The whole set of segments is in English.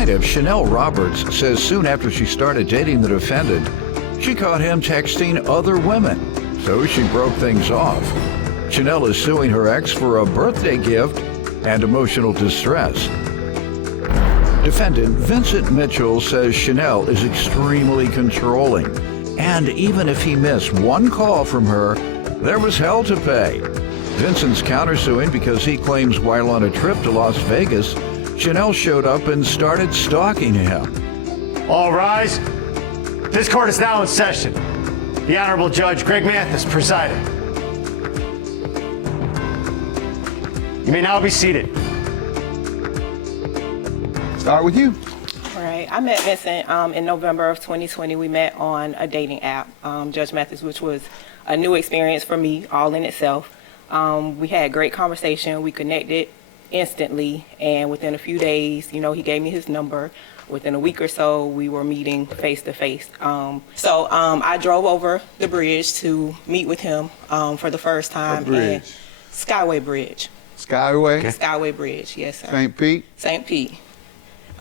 plaintiff, Chanel Roberts, says soon after she started dating the defendant, she caught him texting other women, so she broke things off. Chanel is suing her ex for a birthday gift and emotional distress. Defendant Vincent Mitchell says Chanel is extremely controlling, and even if he missed one call from her, there was hell to pay. Vincent's countersuing because he claims while on a trip to Las Vegas, Chanel showed up and started stalking him. All rise. This court is now in session. The Honorable Judge Greg Mathis presiding. You may now be seated. Start with you. All right. I met Vincent in November of 2020. We met on a dating app, Judge Mathis, which was a new experience for me all in itself. We had great conversation. We connected instantly, and within a few days, he gave me his number. Within a week or so, we were meeting face to face. So I drove over the bridge to meet with him for the first time. What bridge? Skyway Bridge. Skyway? Okay. Skyway Bridge, yes, sir. St. Pete? St. Pete.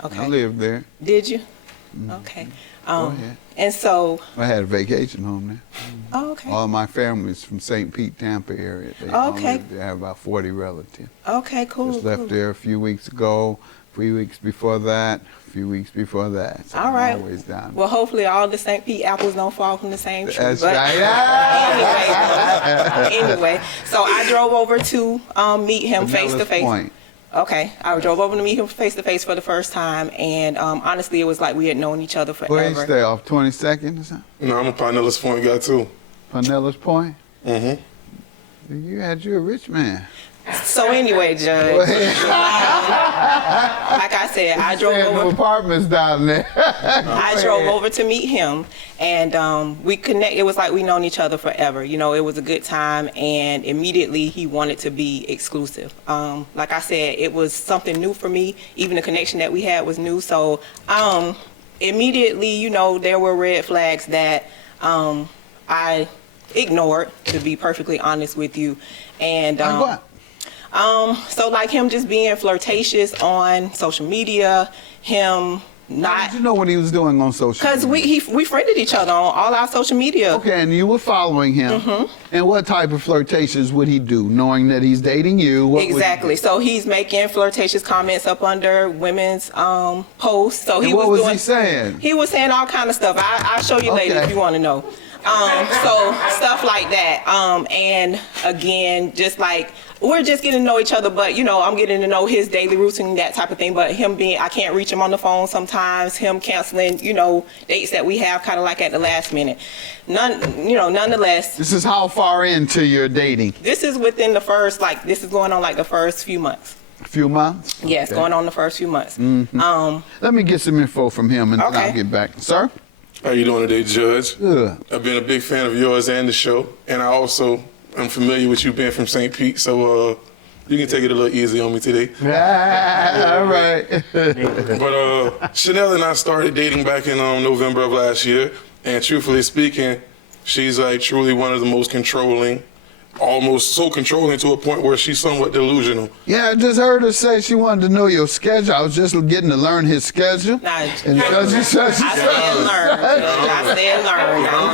Okay. I lived there. Did you? Mm-hmm. Okay. Go ahead. And so. I had a vacation home there. Oh, okay. All my family's from St. Pete, Tampa area. They all live there. I have about 40 relatives. Okay, cool. Just left there a few weeks ago, 3 weeks before that, a few weeks before that. So all right. I'm always down. Well, hopefully all the St. Pete apples don't fall from the same tree. That's but right. Anyway, so I drove over to meet him face to face. Point. Okay, I drove over to meet him face to face for the first time, and honestly, it was like we had known each other forever. Where you stay, off 22nd or something? No, I'm a Pinellas Point guy too. Pinellas Point? Mm-hmm. You're a rich man. So anyway, Judge, like I said, I drove over. Apartments down there. I drove over to meet him, and we connected. It was like we known each other forever. It was a good time, and immediately he wanted to be exclusive. Like I said, it was something new for me. Even the connection that we had was new. So immediately, there were red flags that I ignored, to be perfectly honest with you. And like what? So like him just being flirtatious on social media, him not. How did you know what he was doing on social media? Because we friended each other on all our social media. Okay, and you were following him. Mm-hmm. And what type of flirtations would he do, knowing that he's dating you? Exactly. So he's making flirtatious comments up under women's posts. So what was he saying? He was saying all kind of stuff. I'll show you later if you want to know. So stuff like that. And again, just like we're just getting to know each other, but I'm getting to know his daily routine, that type of thing. But him I can't reach him on the phone sometimes, him canceling, dates that we have kind of like at the last minute. Nonetheless. This is how far into your dating? This is within the first, this is going on the first few months. A few months? Yes, okay. Going on the first few months. Mm-hmm. Let me get some info from him and then I'll get back. Sir? How you doing today, Judge? Good. I've been a big fan of yours and the show, and I also am familiar with you being from St. Pete, so you can take it a little easy on me today. All right. But Chanel and I started dating back in November of last year, and truthfully speaking, she's truly one of the most controlling, almost so controlling to a point where she's somewhat delusional. Yeah, I just heard her say she wanted to know your schedule. I was just getting to learn his schedule. I said learn.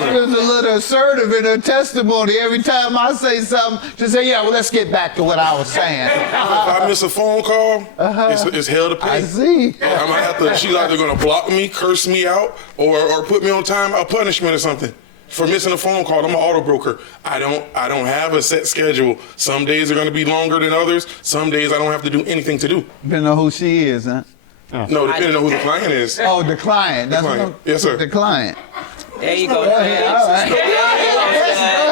She was a little assertive in her testimony. Every time I say something, she say, yeah, well, let's get back to what I was saying. If I miss a phone call, it's hell to pay. I see. I'm gonna have to, she's either gonna block me, curse me out, or put me on time, a punishment or something. For missing a phone call, I'm an auto broker. I don't have a set schedule. Some days are going to be longer than others. Some days I don't have to do anything to do. Depending on who she is, huh? No, depending on who the client is. Oh, the client. That's client. What yes, sir. The client. There you go. All right.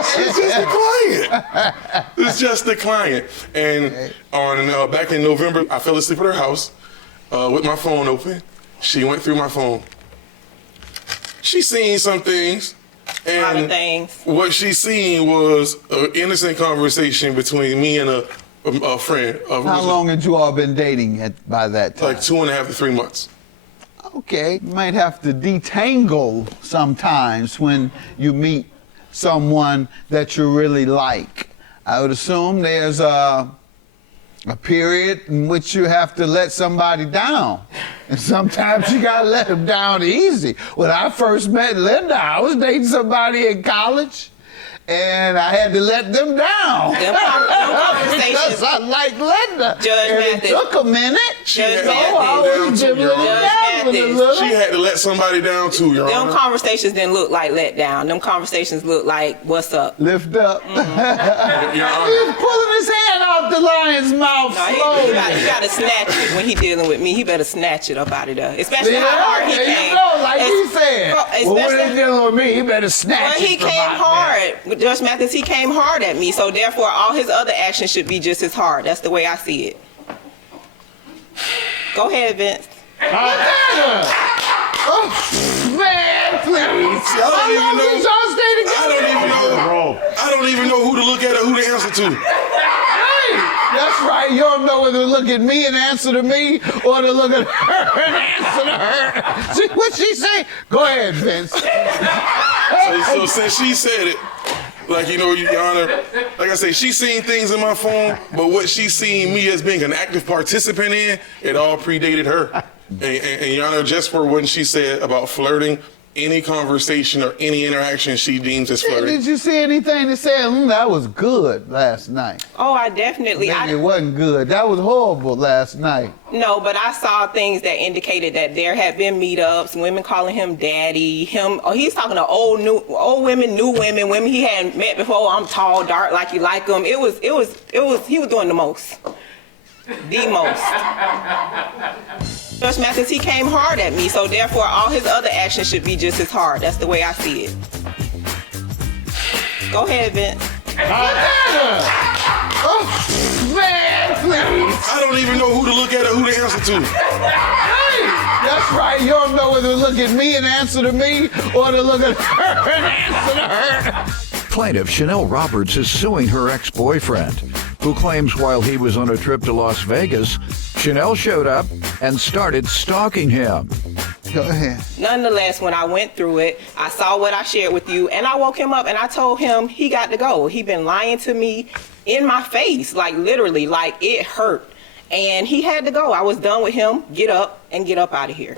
It's just the client. It's just the client. And on back in November, I fell asleep at her house with my phone open. She went through my phone. She seen some things. And a lot of things. What she seen was an innocent conversation between me and a friend. How long had you all been dating by that time? Like 2.5 to 3 months. Okay, you might have to detangle sometimes when you meet someone that you really like. I would assume there's a period in which you have to let somebody down. And sometimes you gotta let them down easy. When I first met Linda, I was dating somebody in college, and I had to let them down. Them conversations. Because I like Linda. Judge and Mathis. it took a minute. Judge I was Mathis. dibbling and dabbling a Mathis. little. She had to let somebody down too, Your Them Honor. conversations didn't look like let down. Them conversations look like what's up. Lift up. Your He Honor. was pulling his hand out the lion's mouth No, slowly. he gotta snatch it when he dealing with me. He better snatch it up out of there. Especially Yeah, how hard he there came. you go, like he said. Well, when Especially they dealing with me, he better snatch when he it from came out there. hard. Judge Mathis, he came hard at me. So therefore, all his other actions should be just as hard. That's the way I see it. Go ahead, Vince. Oh, man, please. See, I don't How even long know- did y'all stay I together? don't even know who to look at or who to answer to. Hey, that's right. You don't know whether to look at me and answer to me or to look at her and answer to her. See what she say? Go ahead, Vince. So since she said it, like, you know, Your Honor, like I say, she's seen things in my phone, but what she's seen me as being an active participant in, it all predated her. And Your Honor, just for when she said about flirting, any conversation or any interaction she deems as flirting. Did you see anything that said, that was good last night? Oh, I definitely. Maybe it wasn't good. That was horrible last night. No, but I saw things that indicated that there had been meetups, women calling him daddy, he's talking to old women, new women, women he hadn't met before. I'm tall, dark, like you like him. He was doing the most. The most. Judge Mathis, he came hard at me, so therefore all his other actions should be just as hard. That's the way I see it. Go ahead, Vince. Oh, man, please. I don't even know who to look at or who to answer to. Hey, that's right. You don't know whether to look at me and answer to me or to look at her and answer to her. Plaintiff Chanel Roberts is suing her ex-boyfriend, who claims while he was on a trip to Las Vegas, Chanel showed up and started stalking him. Go ahead. Nonetheless, when I went through it, I saw what I shared with you, and I woke him up and I told him he got to go. He been lying to me in my face, like literally, like it hurt. And he had to go. I was done with him. Get up and get up out of here.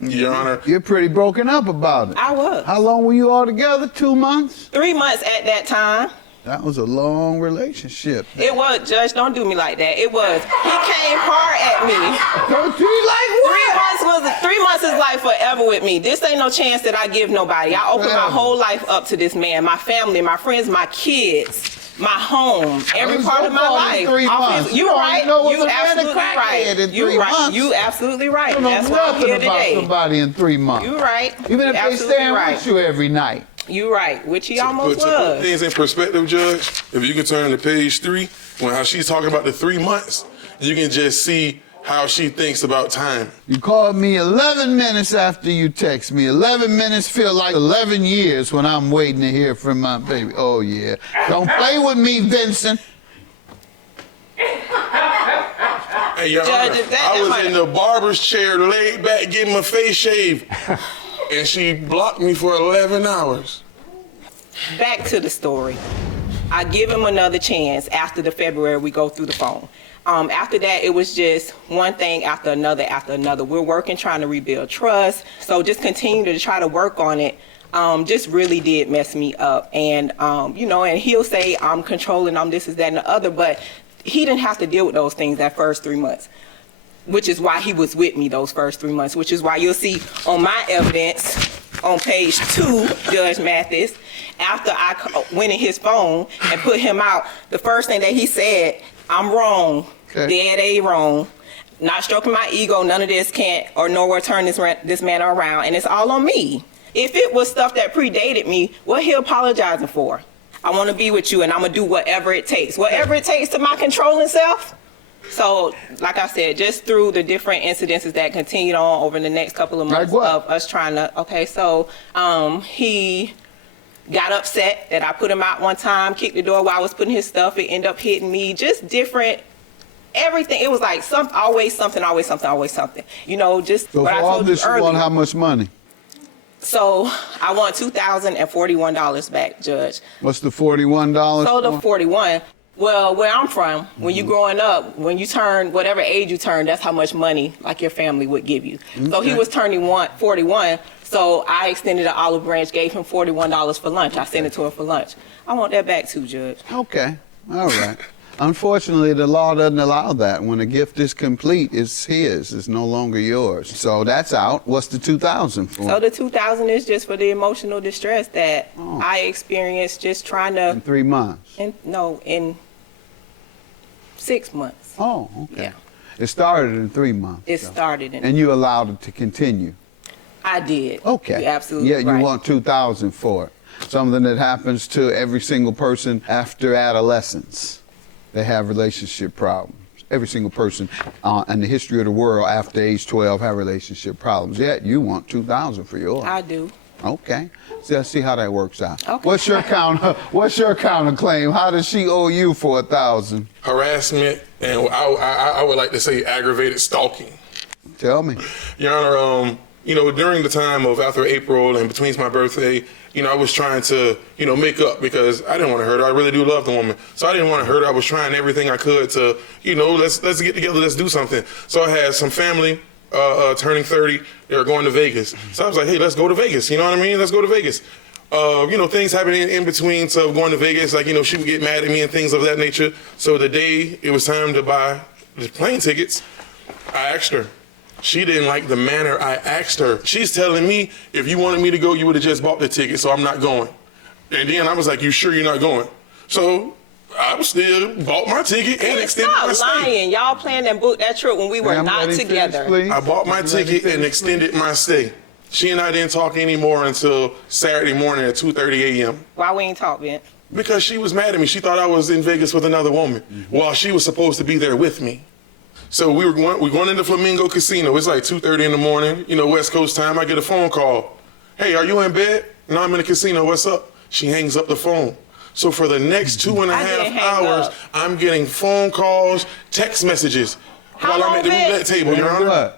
Your Honor. You're pretty broken up about it. I was. How long were you all together? 2 months? 3 months at that time. That was a long relationship. It was, Judge, don't do me like that. It was. He came hard at me. Don't you like what? 3 months is like forever with me. This ain't no chance that I give nobody. I opened my whole life up to this man, my family, my friends, my kids, my home, every part of my life. 3 months. You right. You absolutely right. You right. You absolutely right. You don't That's know why I'm nothing here about today. somebody in 3 months. You right. Even if they Absolutely stand right. with you every night. You right, which he To almost put was. things in perspective, Judge, if you can turn to page 3, when how she's talking about the 3 months, you can just see how she thinks about time. You called me 11 minutes after you text me. 11 minutes feel like 11 years when I'm waiting to hear from my baby. Oh, yeah. Don't play with me, Vincent. Hey, Your Judge, Honor, if that- I that was might- in the barber's chair, laid back, getting my face shaved, and she blocked me for 11 hours. Back to the story. I give him another chance after the February we go through the phone. After that, it was just one thing after another after another. We're working, trying to rebuild trust. So just continue to try to work on it. Just really did mess me up. And, and he'll say, I'm controlling, I'm this, is that, and the other. But he didn't have to deal with those things that first 3 months, which is why he was with me those first 3 months, which is why you'll see on my evidence on page 2, Judge Mathis, after I went in his phone and put him out, the first thing that he said, I'm wrong, dead A wrong, not stroking my ego, none of this can't or nowhere turn this man around, and it's all on me. If it was stuff that predated me, what he apologizing for? I want to be with you and I'm going to do whatever it takes. Whatever it takes to my controlling self. So, like I said, just through the different incidences that continued on over the next couple of months of us trying to, he got upset that I put him out one time, kicked the door while I was putting his stuff. It ended up hitting me, just different, everything. It was like always something. You know, just So what for I all told you this, you earlier. want how much money? So I want $2,041 back, Judge. What's the $41? So the 41. Well, where I'm from, when you growing up, when you turn whatever age you turn, that's how much money like your family would give you. So he was turning 41, so I extended an olive branch, gave him $41 for lunch. I sent it to him for lunch. I want that back too, Judge. Okay, all right. Unfortunately, the law doesn't allow that. When a gift is complete, it's his. It's no longer yours. So that's out. What's the $2,000 for? So the $2,000 is just for the emotional distress that I experienced just trying to. In 3 months? In 6 months. Oh, okay. Yeah. It started in 3 months. It started in. And you allowed it to continue? I did. Okay. You're absolutely yeah, right. you want $2,000 for it. Something that happens to every single person after adolescence. They have relationship problems. Every single person in the history of the world after age 12 have relationship problems. Yet you want $2,000 for yours. I do. Okay. So let's see how that works out. Okay. What's your counterclaim? How does she owe you for $1,000? Harassment, and I would like to say aggravated stalking. Tell me. Your Honor, during the time of after April and between my birthday, I was trying to, make up because I didn't want to hurt her. I really do love the woman. So I didn't want to hurt her. I was trying everything I could to, let's get together, let's do something. So I had some family turning 30. They were going to Vegas. So I was like, hey, let's go to Vegas. You know what I mean? Let's go to Vegas. Things happening in between so going to Vegas, like, she would get mad at me and things of that nature. So the day it was time to buy the plane tickets, I asked her. She didn't like the manner I asked her. She's telling me, if you wanted me to go, you would have just bought the ticket, so I'm not going. And then I was like, you sure you're not going? So I still bought my ticket and extended my stay. Stop lying. Y'all planned and booked that trip when we were not together. I bought my ticket and extended my stay. She and I didn't talk anymore until Saturday morning at 2:30 a.m. Why we ain't talk, Vince? Because she was mad at me. She thought I was in Vegas with another woman while she was supposed to be there with me. So we're going into Flamingo Casino. It's like 2:30 in the morning, West Coast time. I get a phone call. Hey, are you in bed? No, I'm in the casino. What's up? She hangs up the phone. So for the next 2.5 hours, I'm getting phone calls, text messages while I'm at the roulette table, Your Honor.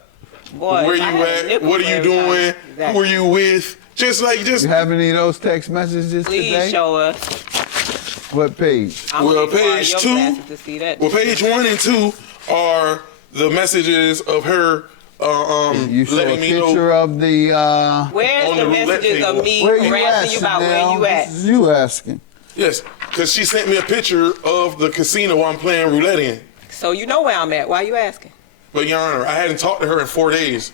Boy, where you at? What are you doing? Exactly. Who are you with? You have any of those text messages Please today? show us. What page? Page 2. Page 1 and 2 are the messages of her you show letting a me know. picture of the Where's the messages of me harassing you about where you at? This is you asking. Yes, because she sent me a picture of the casino I'm playing roulette in. So you know where I'm at. Why you asking? But Your Honor, I hadn't talked to her in 4 days.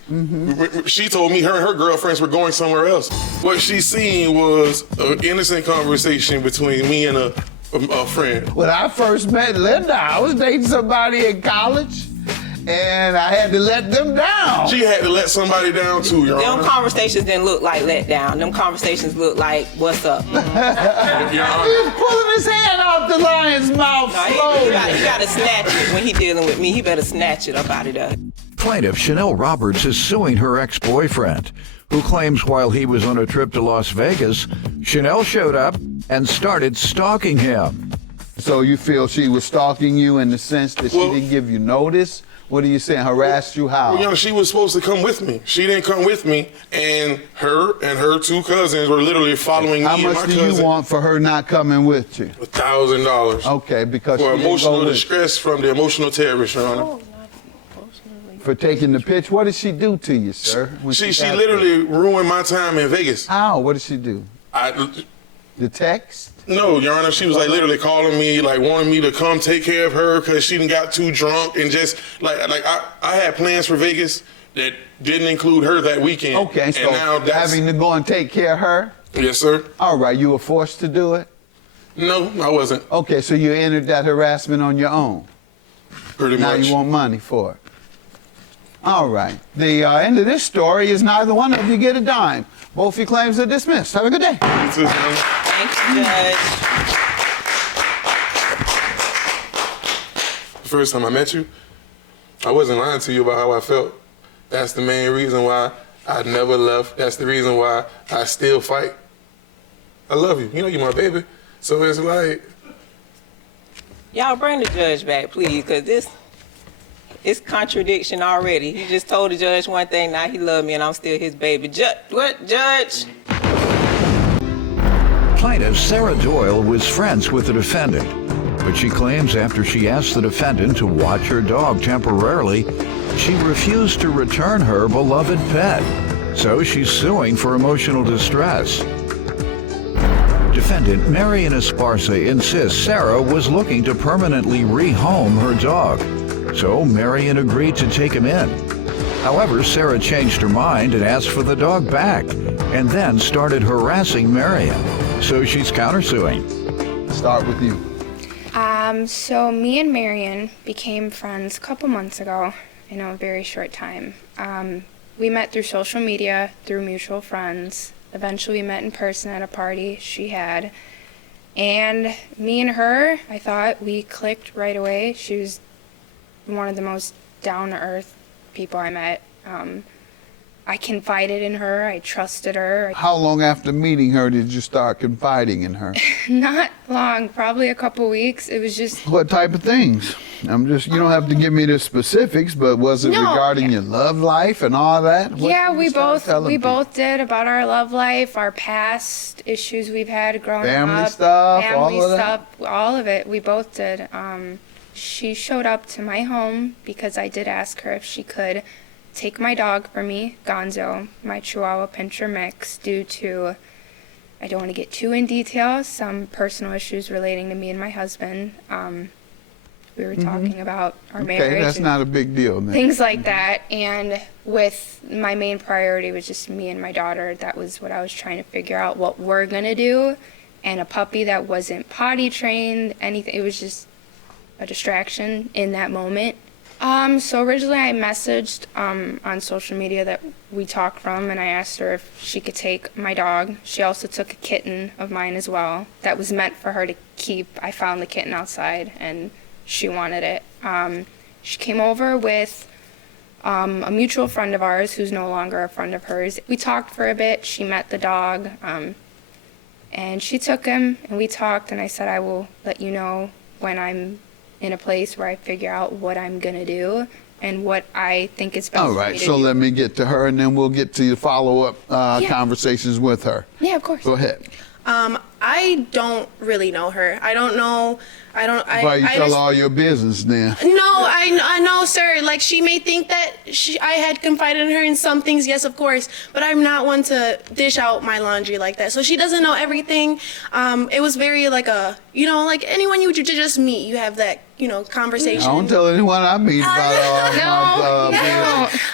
She told me her and her girlfriends were going somewhere else. What she seen was an innocent conversation between me and a friend. When I first met Linda, I was dating somebody in college, and I had to let them down. She had to let somebody down too, Your Honor. Them conversations didn't look like let down. Them conversations look like, what's up? Your Honor. He was pulling his hand out the lion's mouth slowly. You gotta snatch it. When he dealing with me, he better snatch it up out of there. Plaintiff Chanel Roberts is suing her ex-boyfriend, who claims while he was on a trip to Las Vegas, Chanel showed up and started stalking him. So you feel she was stalking you in the sense that she didn't give you notice? What are you saying? Harassed you how? Well, she was supposed to come with me. She didn't come with me, and her 2 cousins were literally following me and my cousin. How much do you want for her not coming with you? $1,000. Okay, because for she emotional distress from the emotional terrorist, Your Honor. Oh, not emotionally. For taking the pitch. What did she do to you, sir? She literally ruined my time in Vegas. How? What did she do? The text? No, Your Honor. She was like literally calling me, like wanting me to come take care of her because she done got too drunk and just like I had plans for Vegas that didn't include her that weekend. Okay, so now having to go and take care of her? Yes, sir. All right, you were forced to do it? No, I wasn't. Okay, so you entered that harassment on your own? Pretty much. Now you want money for it? All right. The end of this story is neither one of you get a dime. Both your claims are dismissed. Have a good day. You too, Your Honor. Thank you, Judge. The first time I met you, I wasn't lying to you about how I felt. That's the main reason why I never left. That's the reason why I still fight. I love you. You're my baby. So it's like... Y'all bring the judge back, please, because it's contradiction already. He just told the judge one thing, now he love me and I'm still his baby. What, Judge? Plaintiff Sarah Doyle was friends with the defendant, But she claims after she asked the defendant to watch her dog temporarily, she refused to return her beloved pet. So she's suing for emotional distress. Defendant Marion Esparza insists Sarah was looking to permanently rehome her dog. So Marion agreed to take him in. However, Sarah changed her mind and asked for the dog back, and then started harassing Marion. So she's countersuing. Start with you. So me and Marion became friends a couple months ago, in a very short time. We met through social media, through mutual friends. Eventually we met in person at a party she had. And me and her, I thought we clicked right away. She was one of the most down-to-earth people I met. I confided in her, I trusted her. How long after meeting her did you start confiding in her? Not long, probably a couple weeks. It was just... What type of things? You don't have to give me the specifics, but was it regarding your love life and all that? Yeah, we both did, about our love life, our past issues we've had growing Family up. stuff, Family all of that? stuff, all of it. We both did. She showed up to my home because I did ask her if she could take my dog for me, Gonzo, my Chihuahua Pinscher mix, due to, I don't want to get too in detail, some personal issues relating to me and my husband. We were talking about our marriage. Okay, that's not a big deal, man. Things like that. And with my main priority was just me and my daughter. That was what I was trying to figure out, what we're going to do. And a puppy that wasn't potty trained, anything. It was just a distraction in that moment. So originally I messaged on social media that we talked from, and I asked her if she could take my dog. She also took a kitten of mine as well that was meant for her to keep. I found the kitten outside, and she wanted it. She came over with a mutual friend of ours who's no longer a friend of hers. We talked for a bit. She met the dog, and she took him, and we talked, and I said I will let you know when I'm in a place where I figure out what I'm going to do and what I think is best. All for right, me to so do. let me get to her, and then we'll get to the follow-up conversations with her. Yeah, of course. Go ahead. I don't really know her. I don't know. Why you tell all your business then? No, I know, sir. Like, she may think that I had confided in her in some things, yes, of course, but I'm not one to dish out my laundry like that. So she doesn't know everything. It was very like like anyone you just meet, you have that, conversation. Don't tell anyone I meet about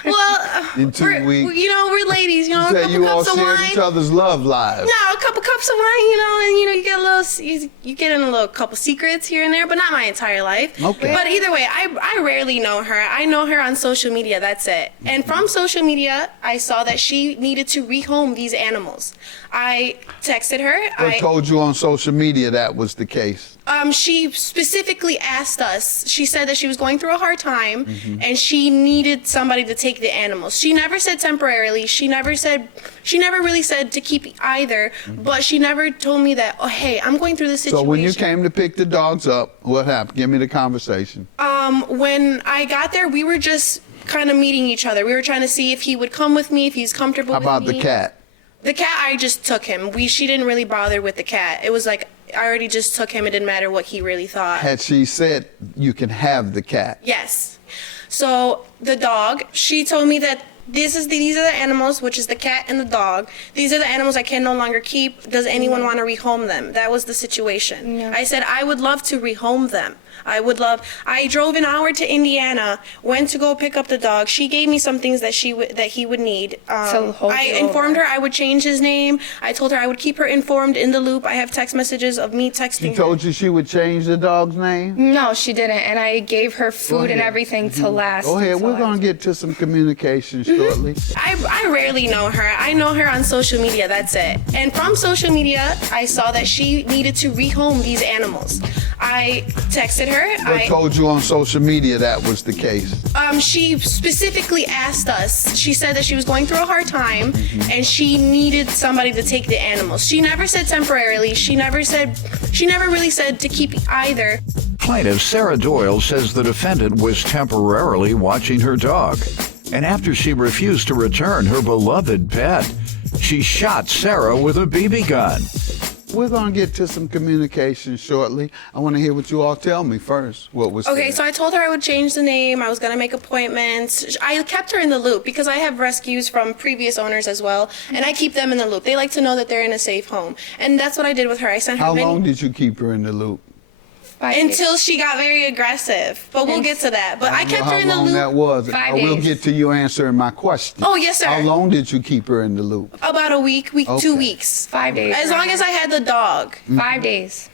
Well, in 2 weeks. We're ladies, You a say couple you all cups of share wine. each other's love lives. No, a couple cups of wine, and you get a little, you get in a little couple secrets here and there, but not my entire life. Okay. But either way, I rarely know her. I know her on social media, that's it. And from social media, I saw that she needed to rehome these animals. I texted her. I told you on social media that was the case. She specifically asked us, she said that she was going through a hard time and she needed somebody to take the animals. She never said temporarily. She never really said to keep either, but she never told me that, oh, hey, I'm going through this situation. So when you came to pick the dogs up, what happened? Give me the conversation. When I got there, we were just kind of meeting each other. We were trying to see if he would come with me, if he's comfortable How with me. about the cat? The cat, I just took him. She didn't really bother with the cat. It was like, I already just took him. It didn't matter what he really thought. Had she said you can have the cat? Yes. So the dog, she told me that these are the animals, which is the cat and the dog. These are the animals I can no longer keep. Does anyone want to rehome them? That was the situation. No. I said I would love to rehome them. I drove an hour to Indiana, went to go pick up the dog. She gave me some things that he would need. I informed her I would change his name. I told her I would keep her informed in the loop. I have text messages of me texting She told you she would change the dog's name? No, she didn't. And I gave her food and everything to last. Go ahead. until We're going to get to some communication shortly. I rarely know her. I know her on social media, that's it. And from social media, I saw that she needed to rehome these animals. I texted her. I told you on social media that was the case. She specifically asked us. She said that she was going through a hard time and she needed somebody to take the animals. She never said temporarily. She never really said to keep either. Plaintiff Sarah Doyle says the defendant was temporarily watching her dog. And after she refused to return her beloved pet, she shot Sarah with a BB gun. We're going to get to some communication shortly. I want to hear what you all tell me first. What was Okay, said. so I told her I would change the name. I was going to make appointments. I kept her in the loop because I have rescues from previous owners as well, and I keep them in the loop. They like to know that they're in a safe home. And that's what I did with her. I sent her How long did you keep her in the loop? 5 days. until she got very aggressive. But we'll get to that. But I kept her in the How long loop that was? 5 We'll days. get to you answering my question. Oh, yes, sir. How long did you keep her in the loop? about a week, 2 Okay. weeks. 5 days. As long as I had the dog. 5 days.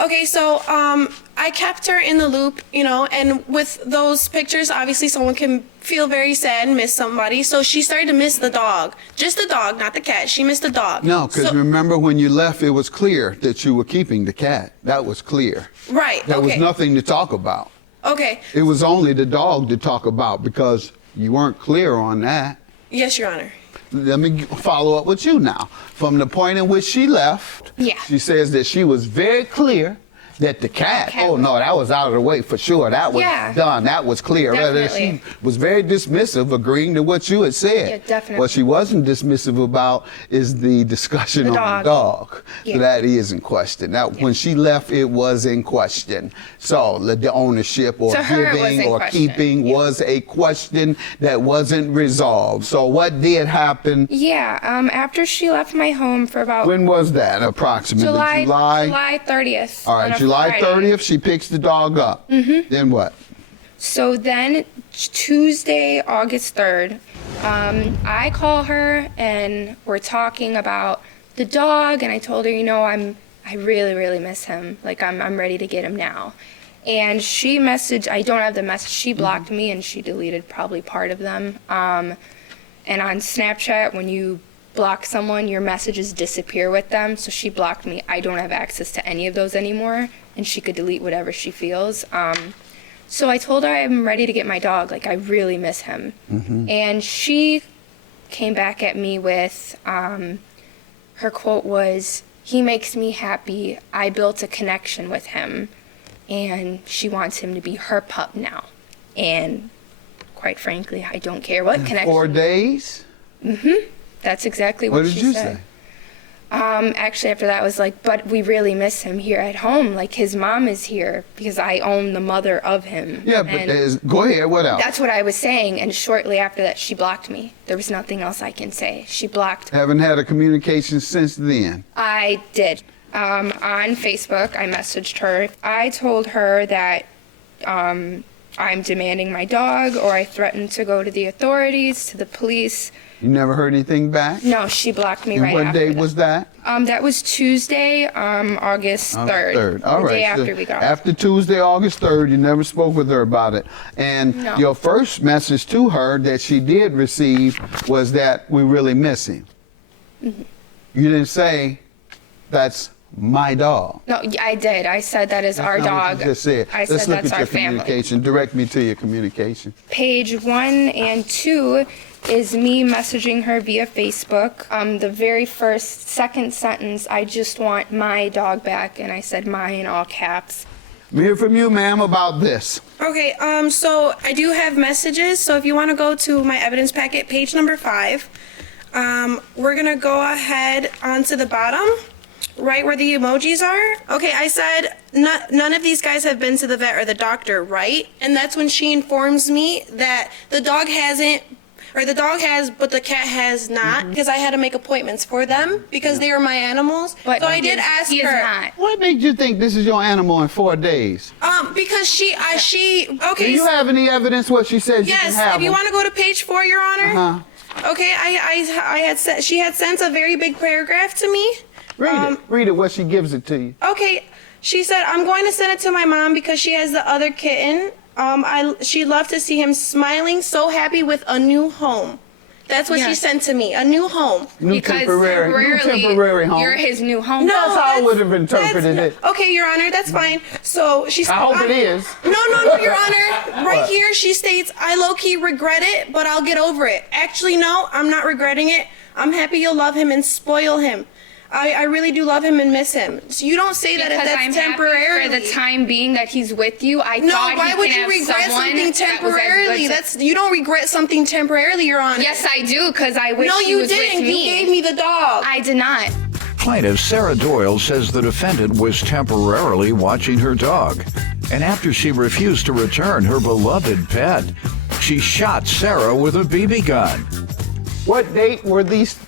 Okay, so I kept her in the loop, you know, and with those pictures, obviously someone can feel very sad and miss somebody. So she started to miss the dog. Just the dog, not the cat. She missed the dog. No, because So- remember when you left, it was clear that you were keeping the cat. That was clear. Right, There was okay. nothing to talk about. Okay, It was only the dog to talk about because you weren't clear on that. yes, Your Honor. Let me follow up with you now. From the point in which she left, Yeah. she says that she was very clear that the cat, cat oh no, that was out of the way for sure. That was Yeah. done. That was clear. Rather, Definitely. she was very dismissive, agreeing to what you had said. Yeah, definitely. What she wasn't dismissive about is the discussion The on the dog. dog. Yeah. So that is in question. Now, when she left, it was in question. So the ownership or To her, it was giving in or question. keeping was a question that wasn't resolved. So what did happen? Yeah, after she left my home for about When was that approximately? July 30th. All on right, a July Friday. 30th, she picks the dog up. Mm-hmm. Then what? So then Tuesday, August 3rd, I call her and we're talking about the dog, and I told her, you know, I really, really miss him. Like I'm ready to get him now. And she messaged, I don't have the message, she blocked me and she deleted probably part of them. And on Snapchat, when you block someone, your messages disappear with them. So she blocked me. I don't have access to any of those anymore, and she could delete whatever she feels. So I told her I'm ready to get my dog. Like, I really miss him. And she came back at me with, her quote was, "He makes me happy. I built a connection with him, and she wants him to be her pup now." And quite frankly, I don't care what connection. 4 days? That's exactly what What did she you said. say? Actually, after that, I was like, but we really miss him here at home. Like, his mom is here because I own the mother of him. Yeah, but And go ahead. What else? that's what I was saying. And shortly after that, she blocked me. There was nothing else I can say. She blocked. Haven't had a communication since then. I did. On Facebook, I messaged her. I told her that I'm demanding my dog, or I threatened to go to the authorities, to the police. You never heard anything back? No, she blocked me And right what after day that. was that? That was Tuesday, August 3rd. Third. All the right. day So after we got. after Tuesday, August 3rd, you never spoke with her about it. And No. your first message to her that she did receive was that we really miss him. Mm-hmm. You didn't say, that's my dog. No, I did. I said that is our That's not what dog. you just said. I Let's said look that's at our your family. communication. Direct me to your communication. Page 1 and 2 is me messaging her via Facebook. The very second sentence, I just want my dog back, and I said my in all caps. Let me hear from you, ma'am, about this. Okay, so I do have messages. So if you want to go to my evidence packet, page number 5, we're going to go ahead onto the bottom, right where the emojis are. Okay, I said none of these guys have been to the vet or the doctor, right? And that's when she informs me that the dog hasn't, or the dog has, but the cat has not, because I had to make appointments for them because they were my animals. But so I did ask he is her. not. What made you think this is your animal in 4 days? Because she, Do okay. you have any evidence what she says Yes, you can have if you them? want to go to page 4, Your Honor. Uh-huh. Okay, I had said, she had sent a very big paragraph to me. Read it what she gives it to you. Okay, she said, I'm going to send it to my mom because she has the other kitten. She'd love to see him smiling, so happy with a new home. That's what she Yes. sent to me, a new home. New temporary home. You're his new home. No, That's how I would have interpreted that's- it. Okay, Your Honor, that's fine. So she said, I hope it is. No, Your Honor. Right What? here, she states, I low-key regret it, but I'll get over it. Actually, no, I'm not regretting it. I'm happy you'll love him and spoil him. I really do love him and miss him. So you don't say that if Because that's I'm temporarily. happy for the time being that he's with you. I No, thought why he would can you have regret someone something that was as temporarily? good to- You don't regret something temporarily, Your Honor. Yes, I do, because I wish No, he you was didn't. with me. You gave me the dog. I did not. Plaintiff Sarah Doyle says the defendant was temporarily watching her dog, and after she refused to return her beloved pet, she shot Sarah with a BB gun. What date were these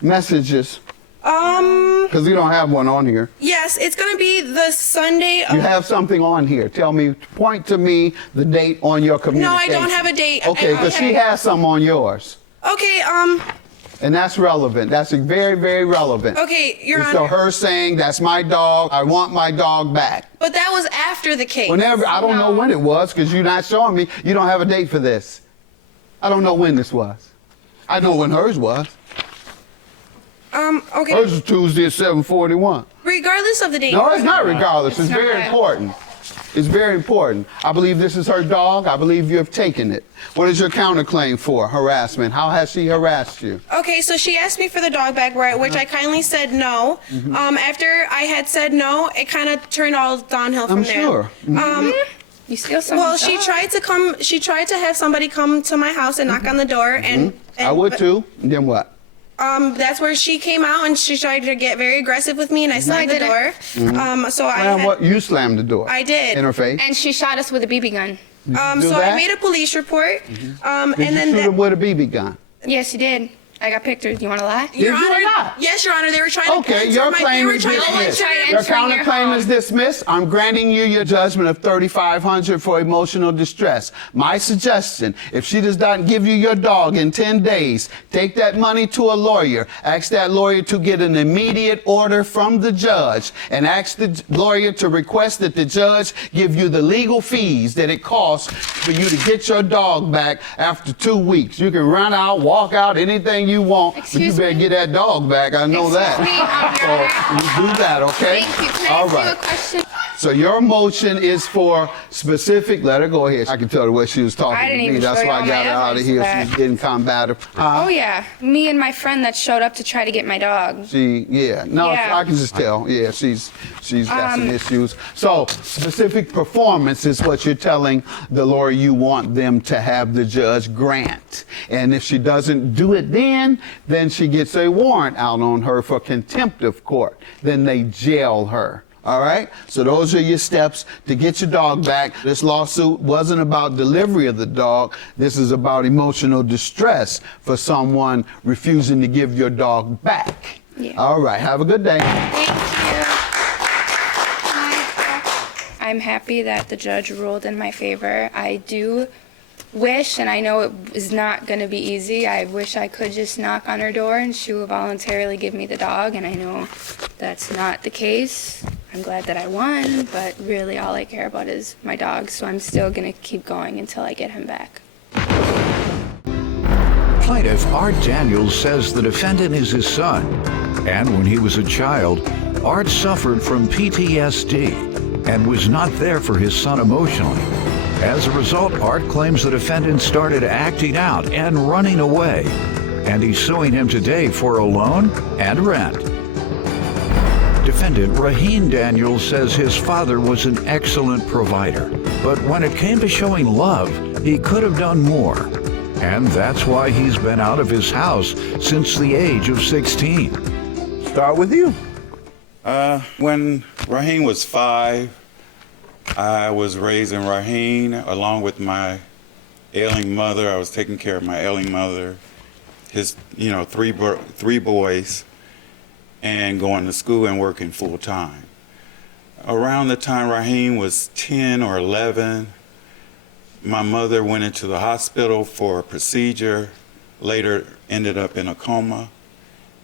messages? Because you don't have one on here. Yes, it's gonna be the Sunday. You have something on here. Tell me, point to me the date on your communication. No, I don't have a date. Okay, because she has some on yours. Okay, And that's relevant. That's very, very relevant. okay, Your And Honor. so her saying, that's my dog, I want my dog back. But that was after the case. Whenever, I don't know when it was because you're not showing me. You don't have a date for this. I don't know when this was. I know when hers was. Okay. Hers was Tuesday at 7:41. Regardless of the date. No, it's not regardless. It's It's very not. important. It's very important. I believe this is her dog. I believe you have taken it. What is your counterclaim for? Harassment. How has she harassed you? Okay, so she asked me for the dog back, which I kindly said no. Mm-hmm. After I had said no, it kind of turned all downhill from I'm there. sure. You steal Well, someone's she dog. tried to come. She tried to have somebody come to my house and knock on the door, and I would too. And then what? That's where she came out and she tried to get very aggressive with me, and I slammed the door. So I Well, had, what? You slammed the door. I did. In her face? And she shot us with a BB gun. do so that? I made a police report. Did And you then shoot the- him with a BB gun? Yes, you did. I got pictures. You want to lie? Your Did you or Honor, not? yes, Your Honor, they were trying to Okay, enter your my, they claim were is trying to dismissed. tried enter. Your entering your counterclaim home. is dismissed. I'm granting you your judgment of $3,500 for emotional distress. My suggestion, if she does not give you your dog in 10 days, take that money to a lawyer. Ask that lawyer to get an immediate order from the judge and ask the lawyer to request that the judge give you the legal fees that it costs for you to get your dog back after 2 weeks. You can run out, walk out, anything you want, but you Excuse better me? get that dog back. I know that. Excuse me, Your Honor. So you do that, okay? Thank you. Can I All ask you a right. question? So your motion is for specific. Let her go ahead. I can tell her what she was talking I to didn't me. even That's show you why I all got my her out of evidence here. for that. She's getting combative. Oh, yeah. Me and my friend that showed up to try to get my dog. No, Yeah. I can just tell. Yeah, she's got some issues. So specific performance is what you're telling the lawyer you want them to have the judge grant. And if she doesn't do it then she gets a warrant out on her for contempt of court. Then they jail her. All right? So those are your steps to get your dog back. This lawsuit wasn't about delivery of the dog. This is about emotional distress for someone refusing to give your dog back. Yeah. All right. Have a good day. Thank you. I'm happy that the judge ruled in my favor. I do wish, and I know it is not going to be easy, I wish I could just knock on her door and she would voluntarily give me the dog, and I know that's not the case. I'm glad that I won, but really all I care about is my dog, so I'm still going to keep going until I get him back. Plaintiff Art Daniels says the defendant is his son, and when he was a child, Art suffered from PTSD and was not there for his son emotionally. As a result, Art claims the defendant started acting out and running away, and he's suing him today for a loan and rent. Defendant Raheen Daniels says his father was an excellent provider, but when it came to showing love, he could have done more. And that's why he's been out of his house since the age of 16. Start with you. When Raheen was 5, I was raising Raheen along with my ailing mother. I was taking care of my ailing mother, his, three boys, and going to school and working full time. Around the time Raheen was 10 or 11, my mother went into the hospital for a procedure, later ended up in a coma,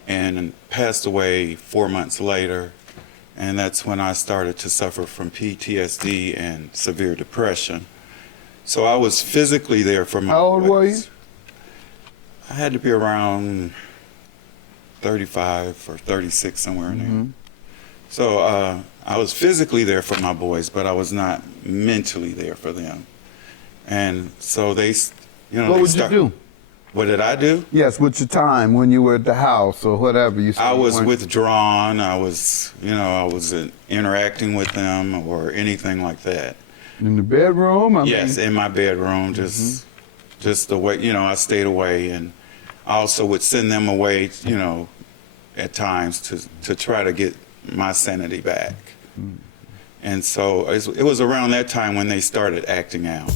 and passed away 4 months later. And that's when I started to suffer from PTSD and severe depression. So I was physically there for my How old were you? I had to be around 35 or 36, somewhere in there. So I was physically there for my boys, but I was not mentally there for them. And so they, What would you do? What did I do? Yes, with your time when you were at the house or whatever. You said I you was weren't- withdrawn. I was, I wasn't interacting with them or anything like that. in the bedroom. Yes, in my bedroom, just the way, I stayed away, and I also would send them away, at times to try to get my sanity back. And so it was around that time when they started acting out.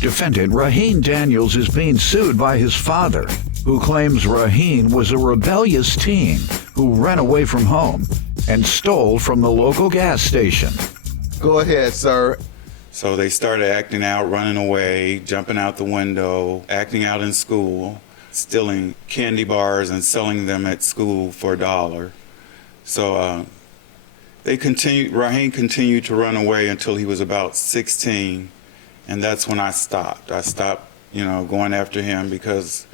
Defendant Raheen Daniels is being sued by his father, who claims Raheen was a rebellious teen who ran away from home and stole from the local gas station. Go ahead, sir. So they started acting out, running away, jumping out the window, acting out in school, stealing candy bars and selling them at school for $1. So Raheen continued to run away until he was about 16, and that's when I stopped. I stopped, going after him because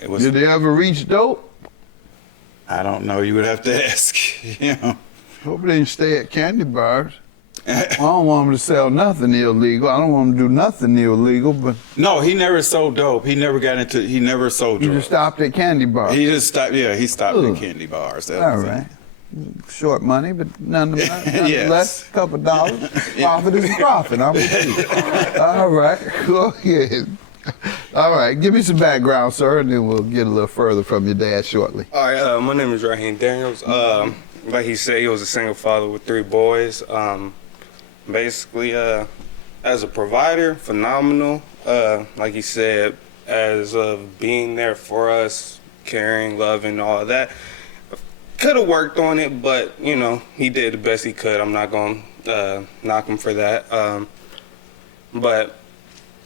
it was... Did they ever reach dope? I don't know. You would have to ask. Hope they didn't stay at candy bars. I don't want him to sell nothing illegal. I don't want him to do nothing illegal, but... No, he never sold dope. He never sold drugs. You just stopped at candy bars. He just stopped, he stopped at candy bars. All right. Short money, but nonetheless, a couple dollars. Profit is profit. I'm with you. All right, go ahead. All right, give me some background, sir, and then we'll get a little further from your dad shortly. All right, my name is Raheen Daniels. Like he said, he was a single father with 3 boys. Basically, as a provider, phenomenal. Like he said, as of being there for us, caring, loving, all of that. Could have worked on it, but, he did the best he could. I'm not going to knock him for that. But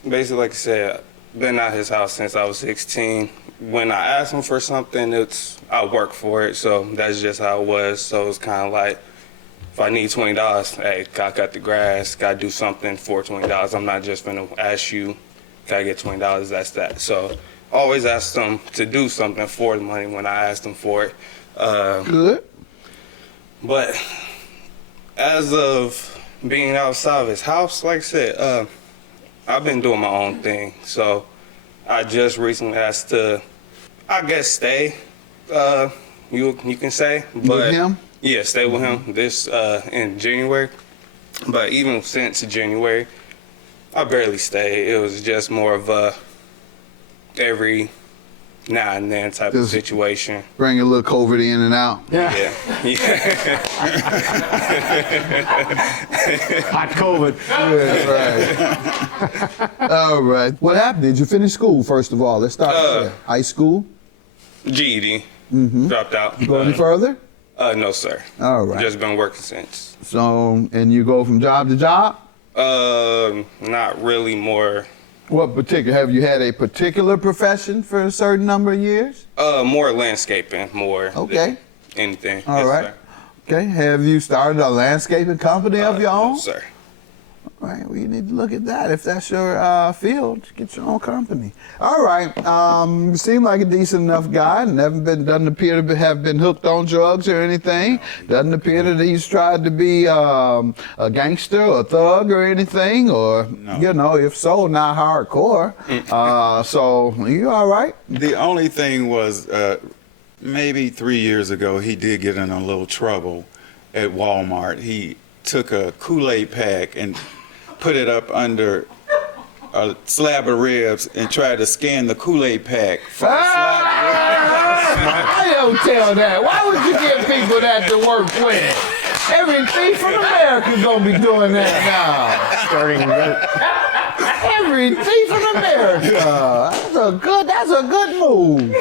basically, like I said, been out his house since I was 16. When I asked him for something, I work for it, so that's just how it was. So it's kind of like, if I need $20, hey, gotta cut the grass, gotta do something for $20. I'm not just gonna ask you, gotta get $20, that's that. So always ask them to do something for the money when I asked them for it. Good. But as of being outside of his house, like I said, I've been doing my own thing. So I just recently asked to, I guess, stay, you can say. But with him? Yeah, stay with him this in January. But even since January, I barely stayed. It was just more of a every now and then type of situation. Bring a little COVID in and out. Yeah. Hot COVID. Yeah, right. All right. What happened? Did you finish school, first of all? Let's start there. High school? GED. Dropped out. Go any further? No, sir. All right. Just been working since. So, and you go from job to job? Not really, more. What particular? Have you had a particular profession for a certain number of years? More landscaping, more. Okay. Than anything. All Yes, right. sir. Okay. Have you started a landscaping company of your own? No, sir. All right. Well, you need to look at that. If that's your field, get your own company. All right. You seem like a decent enough guy, and doesn't appear to have been hooked on drugs or anything. Doesn't appear that he's tried to be a gangster or a thug or anything, or if so, not hardcore. So you all right? The only thing was maybe 3 years ago, he did get in a little trouble at Walmart. He took a Kool-Aid pack and put it up under a slab of ribs and tried to scan the Kool-Aid pack from a slab of ribs. I don't tell that. Why would you give people that to work with? Every thief in America gonna be doing that now. Starting Every thief in America. That's a good move.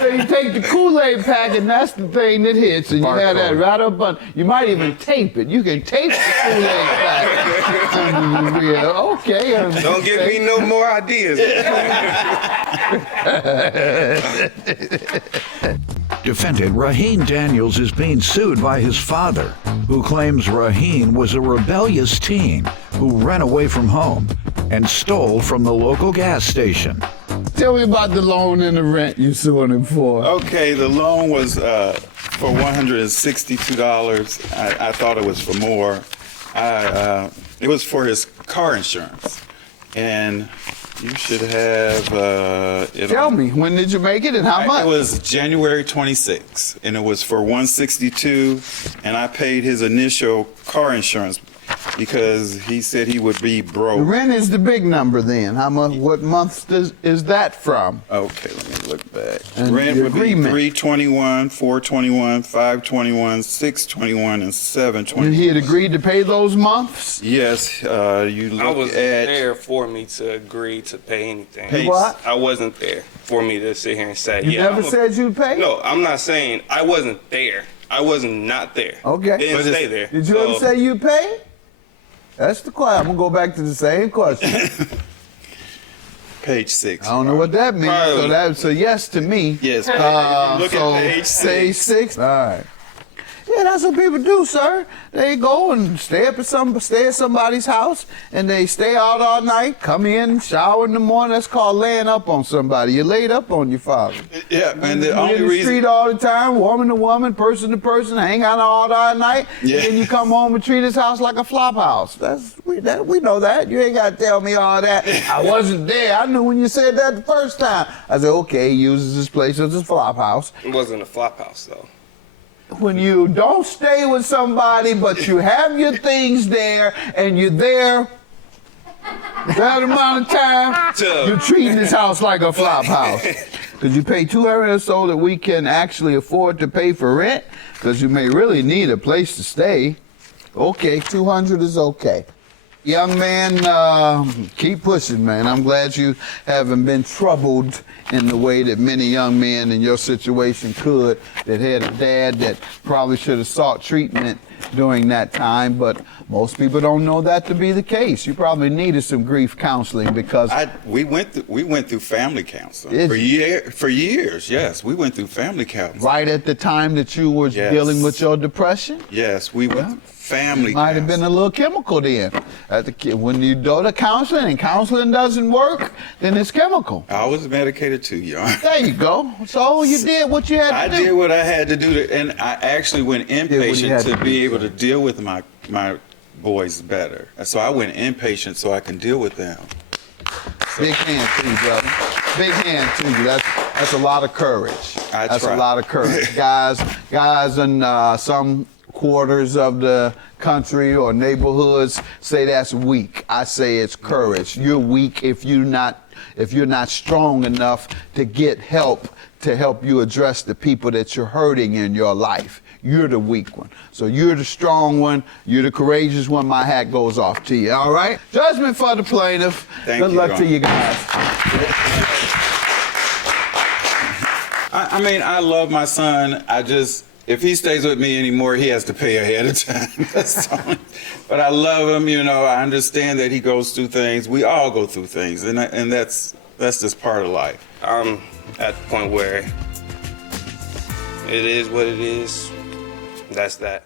So you take the Kool-Aid pack, and that's the thing that hits, and you have that right up on. You might even tape it. You can tape the Kool-Aid pack. Okay. Don't give me no more ideas. Defendant Raheen Daniels is being sued by his father, who claims Raheen was a rebellious teen who ran away from home and stole from the local gas station. Tell me about the loan and the rent you're suing him for. Okay, the loan was for $162. I thought it was for more. It was for his car insurance. And you should have Tell me, when did you make it and how much? It was January 26th, and it was for $162, and I paid his initial car insurance because he said he would be The broke. rent is the big number then. How much? What months is that from? Okay, let me look back. And Rent the would be agreement. 321, 421, 521, 621, and And 721. he had agreed to pay those months? Yes, you I look wasn't at there for me to agree to pay anything. Pay what? I wasn't there for me to sit here and say, You yeah. never I'm a- said you'd pay? No, I'm not saying I wasn't there. I wasn't not there. Okay. Didn't But it's- stay there. Did you ever So, say you'd pay? That's the question. I'm going to go back to the same question. page 6. I don't know what that means, so Probably. that's a yes to me. Yes, if you look So, at page page 6. 6? All right. Yeah, that's what people do, sir. They go and stay at somebody's house, and they stay out all night, come in, shower in the morning. That's called laying up on somebody. You laid up on your father. Yeah, and the You only in the reason. street all the time, woman to woman, person to person, hang out all night. Yeah. And then you come home and treat his house like a flop house. We know that. You ain't got to tell me all that. I wasn't there. I knew when you said that the first time. I said, okay, he uses this place as a flop house. It wasn't a flop house though. When you don't stay with somebody, but you have your things there, and you're there that amount of time, you're treating this house like a flop house. Because you pay $200 so that we can actually afford to pay for rent, because you may really need a place to stay. Okay, $200 is okay. Young man, keep pushing, man. I'm glad you haven't been troubled in the way that many young men in your situation could, that had a dad that probably should have sought treatment during that time, but most people don't know that to be the case. You probably needed some grief counseling because We went through family counseling Did for years. Yes, we went through family counseling. right at the time that you were Yes. dealing with your depression, Yes, we went through family might have been a counseling. little chemical then. When you go to counseling and counseling doesn't work, then it's chemical. I was medicated too, young. There you go. So you did what you had I to do. did what I had to do, and I actually went what you inpatient had to to be do, able to deal with my boys better. So I went inpatient so I can deal with them. Big hand to you, brother. Big hand to you. That's a lot of courage. I That's try. a lot of courage. Guys in some quarters of the country or neighborhoods say that's weak. I say it's courage. You're weak if you're not strong enough to get help to help you address the people that you're hurting in your life. You're the weak one. So you're the strong one. You're the courageous one. My hat goes off to you. All right? Judgment for the plaintiff. Thank Good you, luck to Ron. you guys. I mean, I love my son. If he stays with me anymore, he has to pay ahead of time. That's all. But I love him, I understand that he goes through things. We all go through things, and that's just part of life. I'm at the point where it is what it is. That's that.